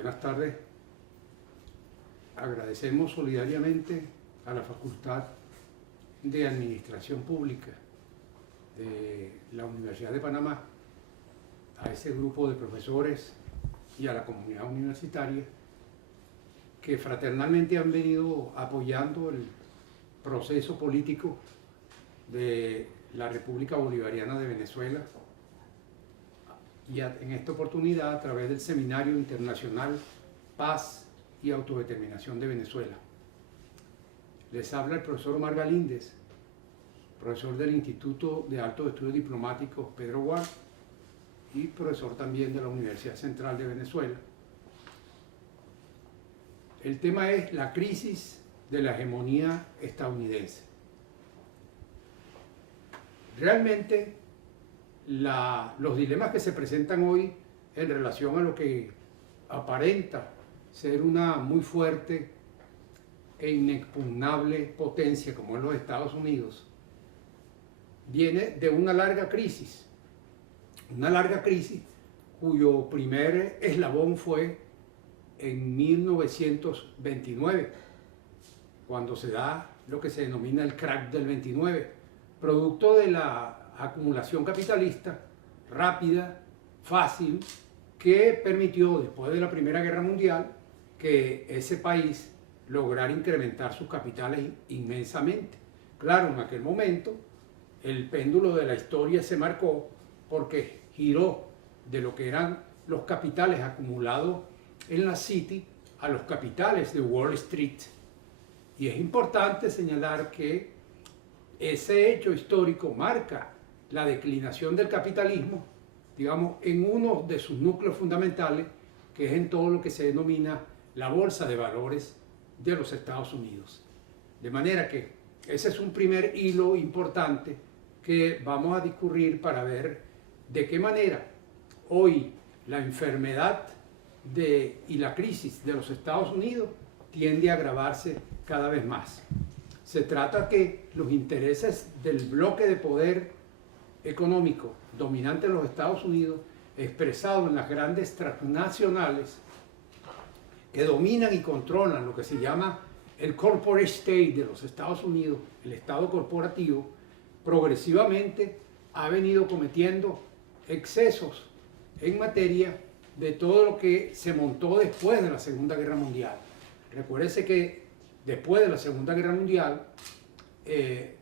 Buenas tardes. Agradecemos solidariamente a la Facultad de Administración Pública de la Universidad de Panamá, a ese grupo de profesores y a la comunidad universitaria que fraternalmente han venido apoyando el proceso político de la República Bolivariana de Venezuela, y en esta oportunidad a través del Seminario Internacional Paz y Autodeterminación de Venezuela. Les habla el profesor Omar Galíndez, profesor del Instituto de Altos Estudios Diplomáticos Pedro Gual y profesor también de la Universidad Central de Venezuela. El tema es la crisis de la hegemonía estadounidense. Realmente, los dilemas que se presentan hoy en relación a lo que aparenta ser una muy fuerte e inexpugnable potencia como es los Estados Unidos, viene de una larga crisis cuyo primer eslabón fue en 1929, cuando se da lo que se denomina el crack del 29, producto de la acumulación capitalista rápida, fácil, que permitió después de la Primera Guerra Mundial que ese país lograra incrementar sus capitales inmensamente. Claro, en aquel momento el péndulo de la historia se marcó porque giró de lo que eran los capitales acumulados en la City a los capitales de Wall Street. Y es importante señalar que ese hecho histórico marca la declinación del capitalismo, digamos, en uno de sus núcleos fundamentales, que es en todo lo que se denomina la Bolsa de Valores de los Estados Unidos. De manera que ese es un primer hilo importante que vamos a discurrir para ver de qué manera hoy la enfermedad y la crisis de los Estados Unidos tiende a agravarse cada vez más. Se trata que los intereses del bloque de poder económico dominante de los Estados Unidos, expresado en las grandes transnacionales que dominan y controlan lo que se llama el corporate state de los Estados Unidos, el Estado corporativo, progresivamente ha venido cometiendo excesos en materia de todo lo que se montó después de la Segunda Guerra Mundial. Recuérdese que después de la Segunda Guerra Mundial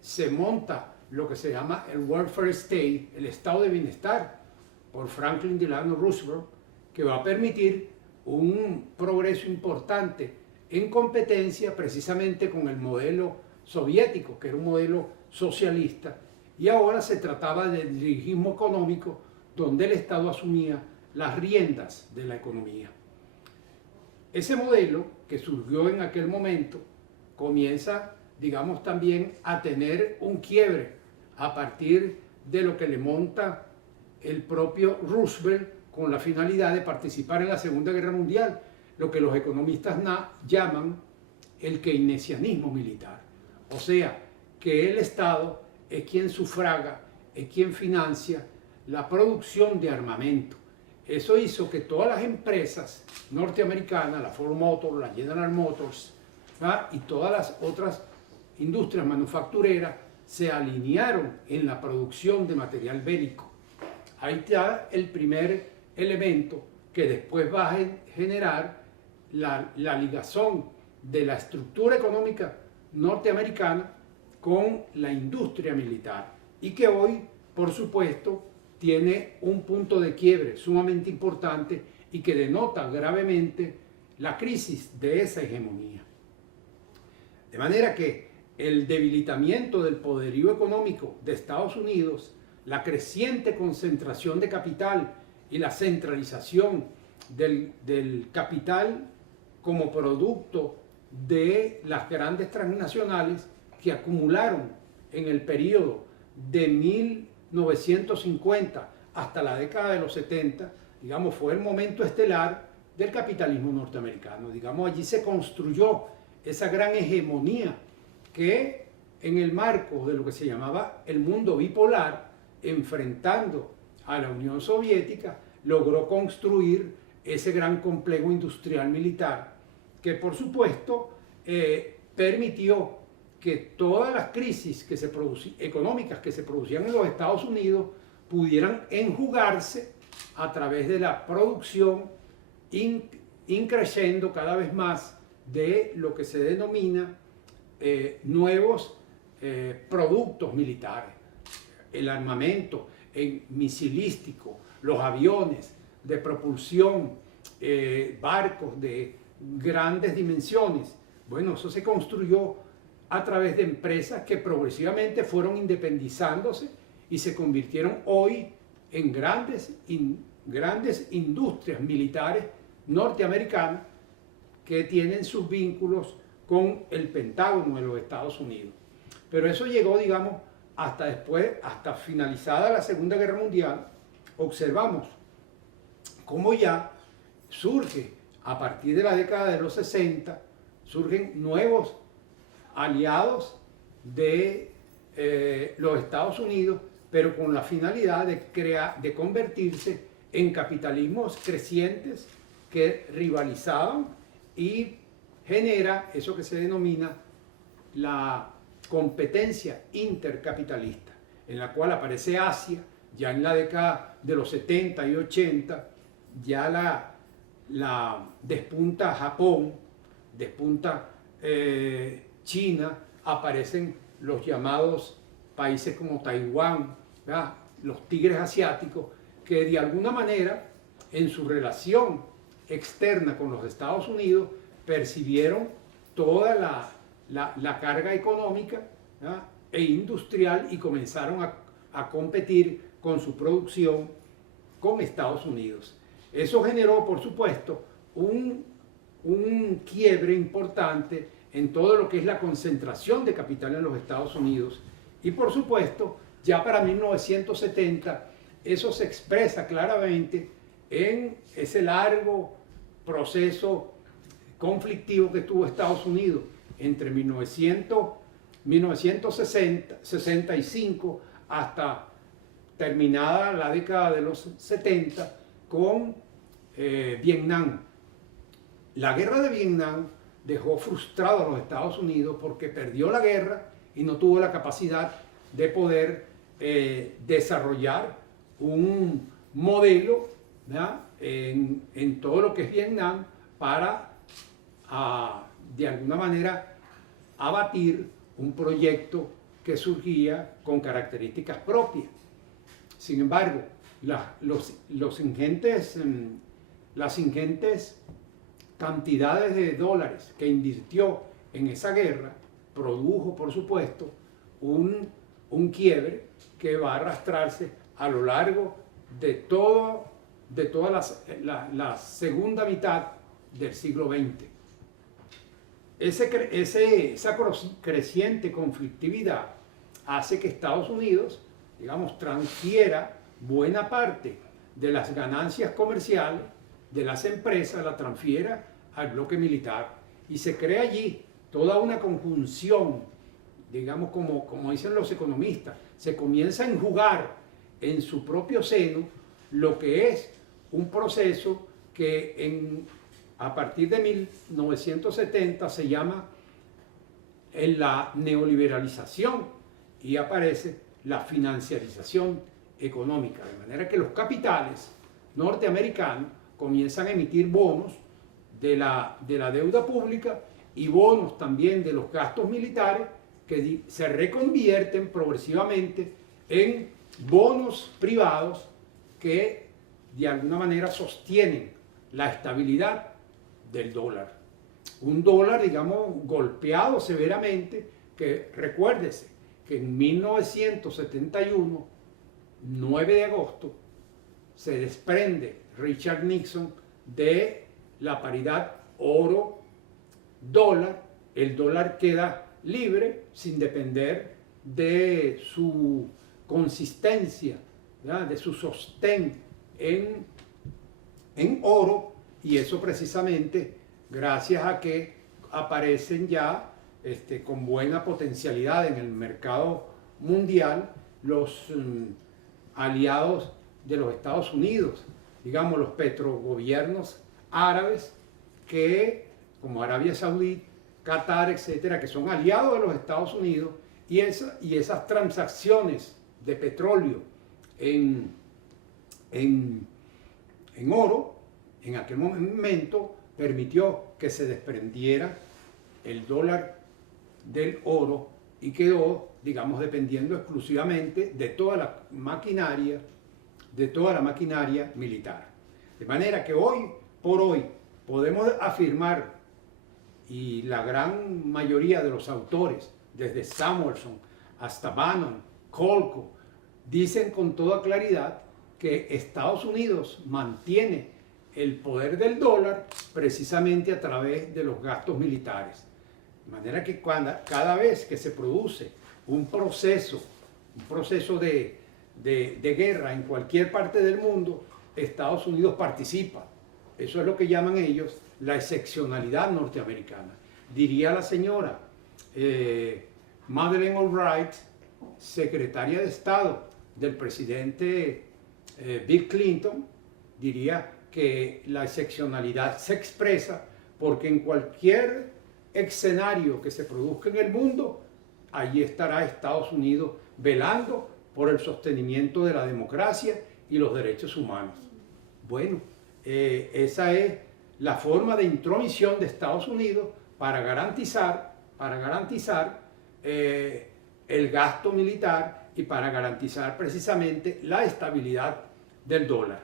se monta lo que se llama el welfare state, el estado de bienestar, por Franklin Delano Roosevelt, que va a permitir un progreso importante en competencia precisamente con el modelo soviético, que era un modelo socialista, y ahora se trataba del dirigismo económico, donde el Estado asumía las riendas de la economía. Ese modelo, que surgió en aquel momento, comienza, digamos, también a tener un quiebre a partir de lo que le monta el propio Roosevelt con la finalidad de participar en la Segunda Guerra Mundial, lo que los economistas llaman el keynesianismo militar. O sea, que el Estado es quien sufraga, es quien financia la producción de armamento. Eso hizo que todas las empresas norteamericanas, la Ford Motor, la General Motors, ¿verdad?, y todas las otras industrias manufactureras se alinearon en la producción de material bélico. Ahí está el primer elemento que después va a generar la ligazón de la estructura económica norteamericana con la industria militar, y que hoy, por supuesto, tiene un punto de quiebre sumamente importante y que denota gravemente la crisis de esa hegemonía. De manera que el debilitamiento del poderío económico de Estados Unidos, la creciente concentración de capital y la centralización del capital como producto de las grandes transnacionales que acumularon en el periodo de 1950 hasta la década de los 70, digamos, fue el momento estelar del capitalismo norteamericano. Digamos, allí se construyó esa gran hegemonía que en el marco de lo que se llamaba el mundo bipolar, enfrentando a la Unión Soviética, logró construir ese gran complejo industrial militar que por supuesto permitió que todas las crisis que económicas que se producían en los Estados Unidos pudieran enjugarse a través de la producción increciendo cada vez más de lo que se denomina nuevos productos militares, el armamento misilístico, los aviones de propulsión, barcos de grandes dimensiones. Bueno, eso se construyó a través de empresas que progresivamente fueron independizándose y se convirtieron hoy en grandes industrias militares norteamericanas que tienen sus vínculos con el Pentágono de los Estados Unidos. Pero eso llegó, digamos, hasta después, hasta finalizada la Segunda Guerra Mundial. Observamos cómo ya surge, a partir de la década de los 60, surgen nuevos aliados de los Estados Unidos, pero con la finalidad de convertirse en capitalismos crecientes que rivalizaban y genera eso que se denomina la competencia intercapitalista, en la cual aparece Asia, ya en la década de los 70 y 80, ya la despunta Japón, despunta China, aparecen los llamados países como Taiwán, ¿verdad? Los tigres asiáticos, que de alguna manera en su relación externa con los Estados Unidos percibieron toda la carga económica, ¿verdad? E industrial y comenzaron a competir con su producción con Estados Unidos. Eso generó, por supuesto, un quiebre importante en todo lo que es la concentración de capital en los Estados Unidos. Y por supuesto, ya para 1970, eso se expresa claramente en ese largo proceso conflictivo que tuvo Estados Unidos entre 1965 hasta terminada la década de los 70 con Vietnam. La guerra de Vietnam dejó frustrado a los Estados Unidos porque perdió la guerra y no tuvo la capacidad de poder desarrollar un modelo, ¿verdad? En todo lo que es Vietnam para de alguna manera abatir un proyecto que surgía con características propias. Sin embargo, las ingentes cantidades de dólares que invirtió en esa guerra produjo, por supuesto, un quiebre que va a arrastrarse a lo largo de toda la segunda mitad del siglo XX. Esa creciente conflictividad hace que Estados Unidos, digamos, transfiera buena parte de las ganancias comerciales de las empresas, la transfiera al bloque militar y se crea allí toda una conjunción, digamos, como dicen los economistas, se comienza a enjugar en su propio seno lo que es un proceso que a partir de 1970 se llama la neoliberalización y aparece la financiarización económica, de manera que los capitales norteamericanos comienzan a emitir bonos de la deuda pública y bonos también de los gastos militares que se reconvierten progresivamente en bonos privados que de alguna manera sostienen la estabilidad del dólar. Un dólar, digamos, golpeado severamente, que recuérdese que en 1971, 9 de agosto, se desprende Richard Nixon de la paridad oro-dólar. El dólar queda libre sin depender de su consistencia, ¿verdad? De su sostén en oro, y eso precisamente gracias a que aparecen ya con buena potencialidad en el mercado mundial los aliados de los Estados Unidos, digamos los petrogobiernos árabes que, como Arabia Saudí, Qatar, etcétera, que son aliados de los Estados Unidos, y esas transacciones de petróleo en oro, en aquel momento permitió que se desprendiera el dólar del oro y quedó, digamos, dependiendo exclusivamente de toda la maquinaria militar. De manera que hoy por hoy podemos afirmar, y la gran mayoría de los autores, desde Samuelson hasta Bannon, Kolko, dicen con toda claridad que Estados Unidos mantiene el poder del dólar precisamente a través de los gastos militares. De manera que cada vez que se produce un proceso de guerra en cualquier parte del mundo, Estados Unidos participa. Eso es lo que llaman ellos la excepcionalidad norteamericana. Diría la señora Madeleine Albright, secretaria de Estado del presidente Bill Clinton, diría que la excepcionalidad se expresa porque en cualquier escenario que se produzca en el mundo, allí estará Estados Unidos velando por el sostenimiento de la democracia y los derechos humanos. Bueno, esa es la forma de intromisión de Estados Unidos para garantizar el gasto militar y para garantizar precisamente la estabilidad del dólar.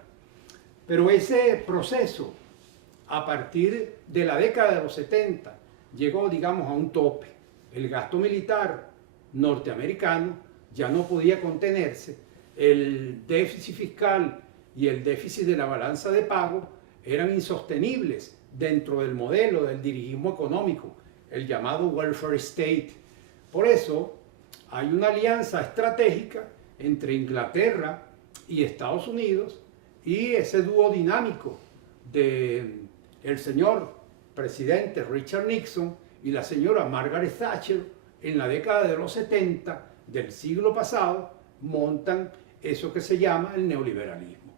Pero ese proceso, a partir de la década de los 70, llegó, digamos, a un tope. El gasto militar norteamericano ya no podía contenerse, el déficit fiscal y el déficit de la balanza de pago eran insostenibles dentro del modelo del dirigismo económico, el llamado welfare state. Por eso hay una alianza estratégica entre Inglaterra y Estados Unidos, y ese dúo dinámico de el señor presidente Richard Nixon y la señora Margaret Thatcher en la década de los 70 del siglo pasado montan eso que se llama el neoliberalismo,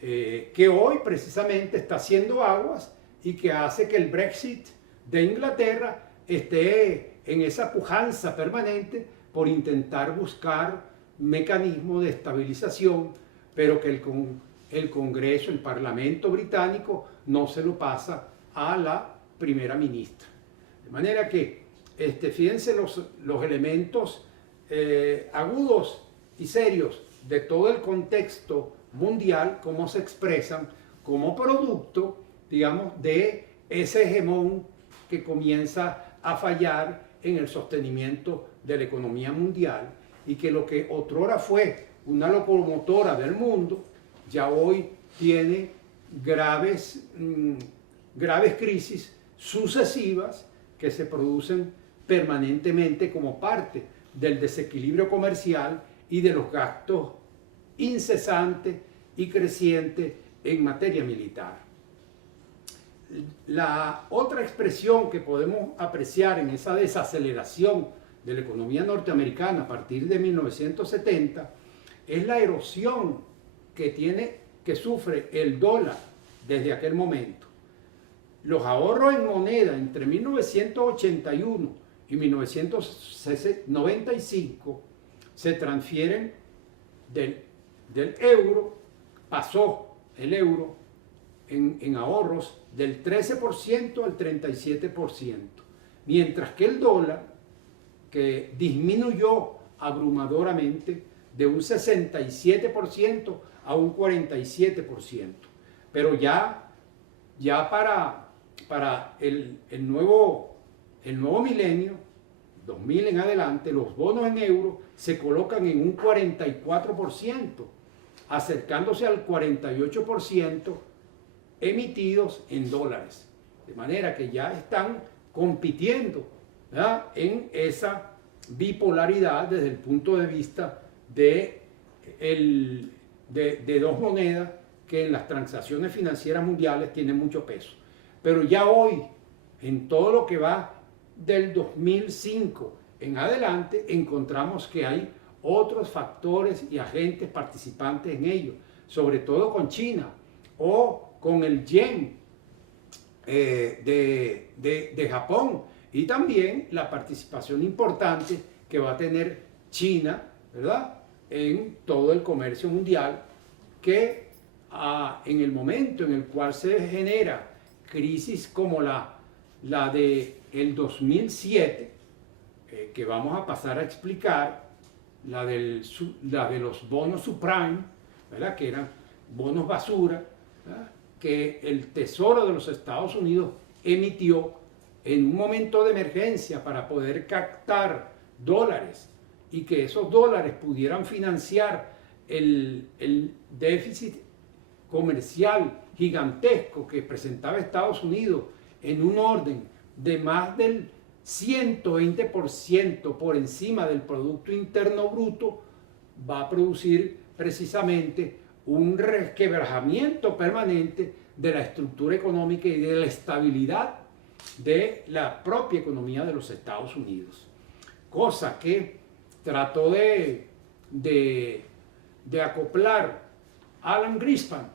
que hoy precisamente está haciendo aguas y que hace que el Brexit de Inglaterra esté en esa pujanza permanente por intentar buscar mecanismos de estabilización, pero que el Congreso, el Parlamento británico, no se lo pasa a la primera ministra. De manera que, fíjense los elementos agudos y serios de todo el contexto mundial, cómo se expresan como producto, digamos, de ese hegemón que comienza a fallar en el sostenimiento de la economía mundial, y que lo que otrora fue una locomotora del mundo, ya hoy tiene graves crisis sucesivas que se producen permanentemente como parte del desequilibrio comercial y de los gastos incesantes y crecientes en materia militar. La otra expresión que podemos apreciar en esa desaceleración de la economía norteamericana a partir de 1970 es la erosión que sufre el dólar desde aquel momento. Los ahorros en moneda entre 1981 y 1995 se transfieren del euro, pasó el euro en ahorros del 13% al 37%, mientras que el dólar, que disminuyó abrumadoramente de un 67% a un 47%. Pero ya para el nuevo milenio, 2000 en adelante, los bonos en euros se colocan en un 44%, acercándose al 48% emitidos en dólares. De manera que ya están compitiendo, ¿verdad?, en esa bipolaridad desde el punto de vista de dos monedas que en las transacciones financieras mundiales tienen mucho peso. Pero ya hoy, en todo lo que va del 2005 en adelante, encontramos que hay otros factores y agentes participantes en ello, sobre todo con China o con el yen, de Japón, y también la participación importante que va a tener China, ¿verdad?, en todo el comercio mundial, que en el momento en el cual se genera crisis como la del 2007, que vamos a pasar a explicar, la de los bonos subprime, ¿verdad?, que eran bonos basura, ¿verdad?, que el Tesoro de los Estados Unidos emitió en un momento de emergencia para poder captar dólares y que esos dólares pudieran financiar el déficit comercial gigantesco que presentaba Estados Unidos en un orden de más del 120% por encima del Producto Interno Bruto, va a producir precisamente un resquebrajamiento permanente de la estructura económica y de la estabilidad de la propia economía de los Estados Unidos. Cosa que trató de acoplar Alan Greenspan.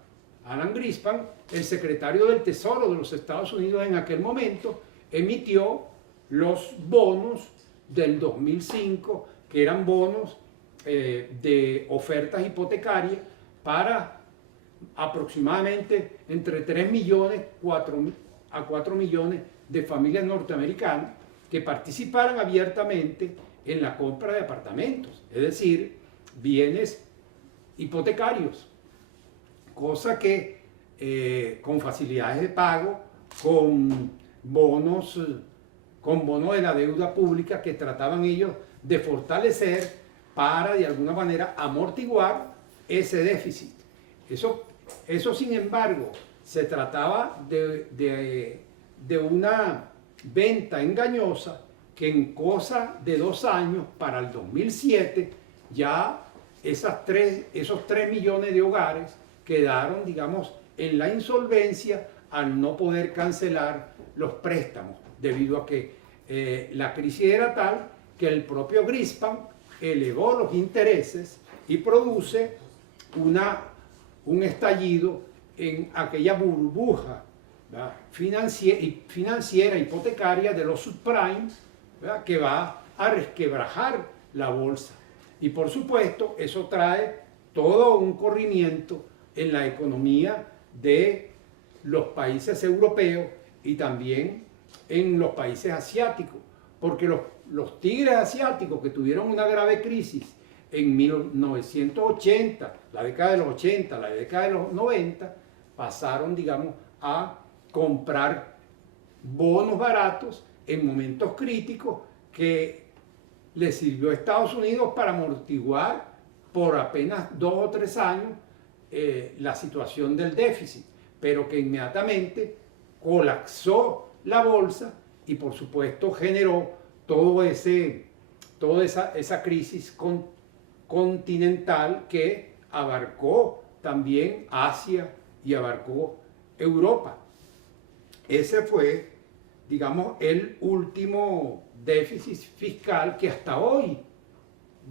Alan Greenspan, el secretario del Tesoro de los Estados Unidos en aquel momento, emitió los bonos del 2005, que eran bonos de ofertas hipotecarias para aproximadamente entre 3 millones a 4 millones de familias norteamericanas que participaran abiertamente en la compra de apartamentos, es decir, bienes hipotecarios, cosa que con facilidades de pago, con bonos de la deuda pública que trataban ellos de fortalecer para de alguna manera amortiguar ese déficit. Eso sin embargo, se trataba de una venta engañosa que en cosa de 2 años, para el 2007, ya esos 3 millones de hogares quedaron, digamos, en la insolvencia al no poder cancelar los préstamos, debido a que la crisis era tal que el propio Greenspan elevó los intereses y produce un estallido en aquella burbuja financiera hipotecaria de los subprime, ¿verdad?, que va a resquebrajar la bolsa. Y por supuesto, eso trae todo un corrimiento en la economía de los países europeos y también en los países asiáticos, porque los tigres asiáticos que tuvieron una grave crisis en 1980, la década de los 80, la década de los 90, pasaron, digamos, a comprar bonos baratos en momentos críticos que le sirvió a Estados Unidos para amortiguar por apenas 2 o 3 años la situación del déficit, pero que inmediatamente colapsó la bolsa y por supuesto generó toda esa crisis continental que abarcó también Asia y abarcó Europa. Ese fue, digamos, el último déficit fiscal que hasta hoy,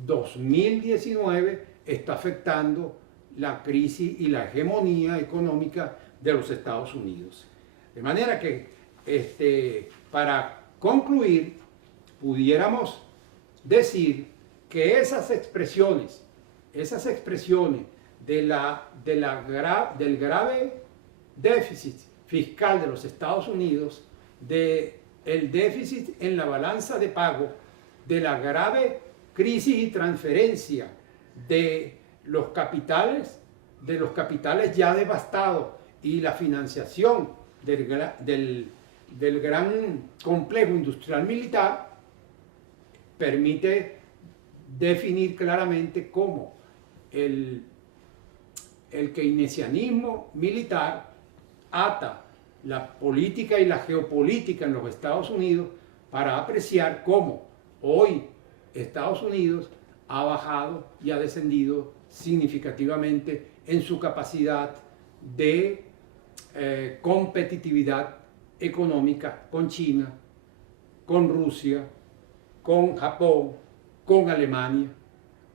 2019, está afectando la crisis y la hegemonía económica de los Estados Unidos. De manera que, para concluir, pudiéramos decir que esas expresiones del grave déficit fiscal de los Estados Unidos, del déficit en la balanza de pago, de la grave crisis y transferencia de los capitales ya devastados y la financiación del gran complejo industrial militar, permite definir claramente cómo el keynesianismo militar ata la política y la geopolítica en los Estados Unidos para apreciar cómo hoy Estados Unidos ha bajado y ha descendido significativamente en su capacidad de competitividad económica con China, con Rusia, con Japón, con Alemania.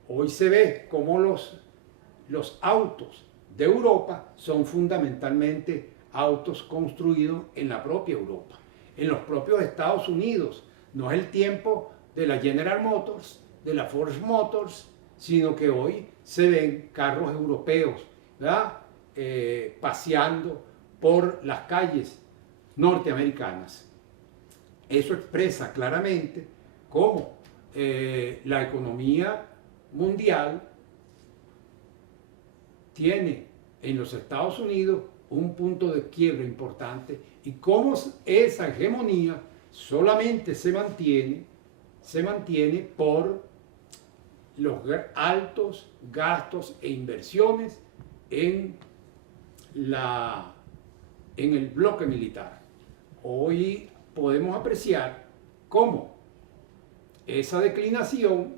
Hoy se ve cómo los autos de Europa son fundamentalmente autos construidos en la propia Europa, en los propios Estados Unidos. No es el tiempo de la General Motors, de la Ford Motors, sino que hoy se ven carros europeos, ¿verdad? Paseando por las calles norteamericanas. Eso expresa claramente cómo la economía mundial tiene en los Estados Unidos un punto de quiebre importante y cómo esa hegemonía solamente se mantiene por los altos gastos e inversiones en el bloque militar. Hoy podemos apreciar cómo esa declinación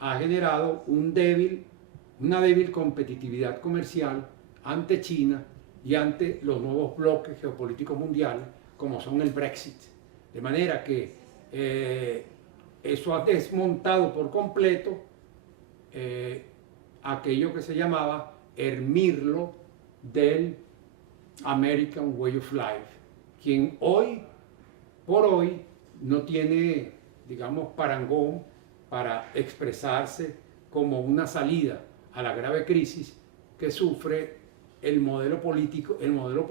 ha generado una débil competitividad comercial ante China y ante los nuevos bloques geopolíticos mundiales, como son el Brexit. De manera que eso ha desmontado por completo aquello que se llamaba el mirlo del American Way of Life, quien hoy por hoy no tiene, digamos, parangón para expresarse como una salida a la grave crisis que sufre el modelo político y el modelo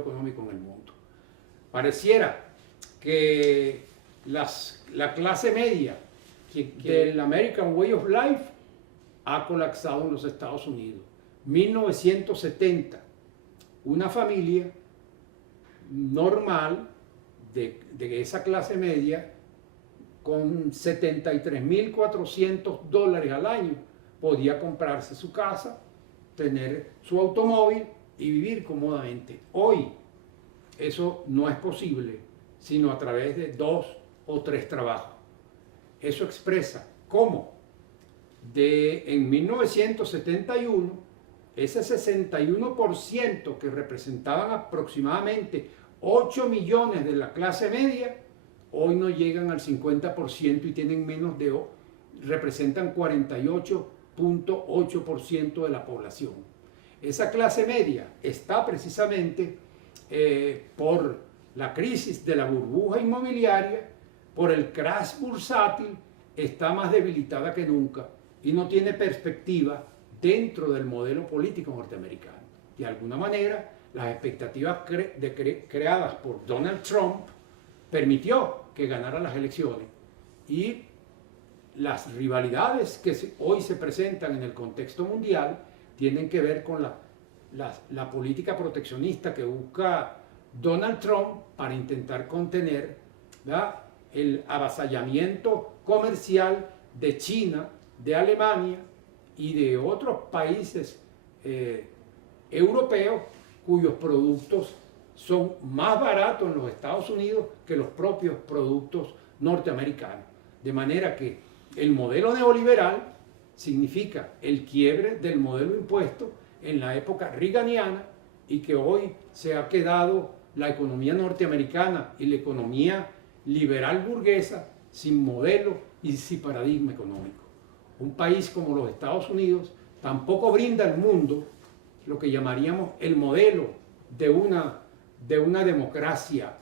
económico en el mundo. Pareciera que la clase media del American Way of Life ha colapsado en los Estados Unidos. 1970, una familia normal de esa clase media con $73.400 al año podía comprarse su casa, tener su automóvil y vivir cómodamente. Hoy eso no es posible sino a través de 2 o 3 trabajos. Eso expresa cómo en 1971 ese 61% que representaban aproximadamente 8 millones de la clase media, hoy no llegan al 50% y tienen representan 48.8% de la población. Esa clase media está precisamente por la crisis de la burbuja inmobiliaria, por el crash bursátil, está más debilitada que nunca y no tiene perspectiva dentro del modelo político norteamericano. De alguna manera, las expectativas creadas por Donald Trump permitió que ganara las elecciones y las rivalidades que hoy se presentan en el contexto mundial tienen que ver con la política proteccionista que busca Donald Trump para intentar contener, ¿verdad?, el avasallamiento comercial de China, de Alemania y de otros países europeos cuyos productos son más baratos en los Estados Unidos que los propios productos norteamericanos. De manera que el modelo neoliberal significa el quiebre del modelo impuesto en la época reaganiana y que hoy se ha quedado la economía norteamericana y la economía liberal burguesa sin modelo y sin paradigma económico. Un país como los Estados Unidos tampoco brinda al mundo lo que llamaríamos el modelo de una democracia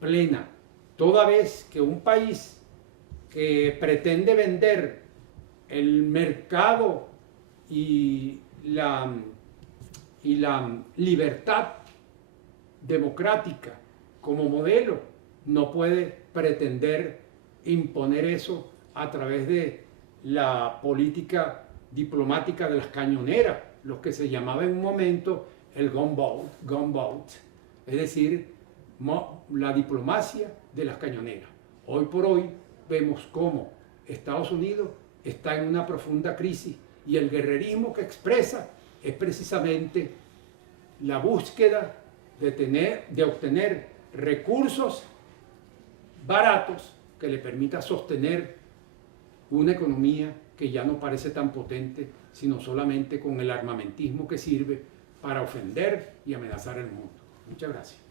plena, toda vez que un país que pretende vender el mercado y la libertad democrática como modelo no puede pretender imponer eso a través de la política diplomática de las cañoneras, lo que se llamaba en un momento el gunboat, es decir, la diplomacia de las cañoneras. Hoy por hoy vemos cómo Estados Unidos está en una profunda crisis y el guerrerismo que expresa es precisamente la búsqueda de obtener recursos baratos que le permita sostener una economía que ya no parece tan potente, sino solamente con el armamentismo que sirve para ofender y amenazar al mundo. Muchas gracias.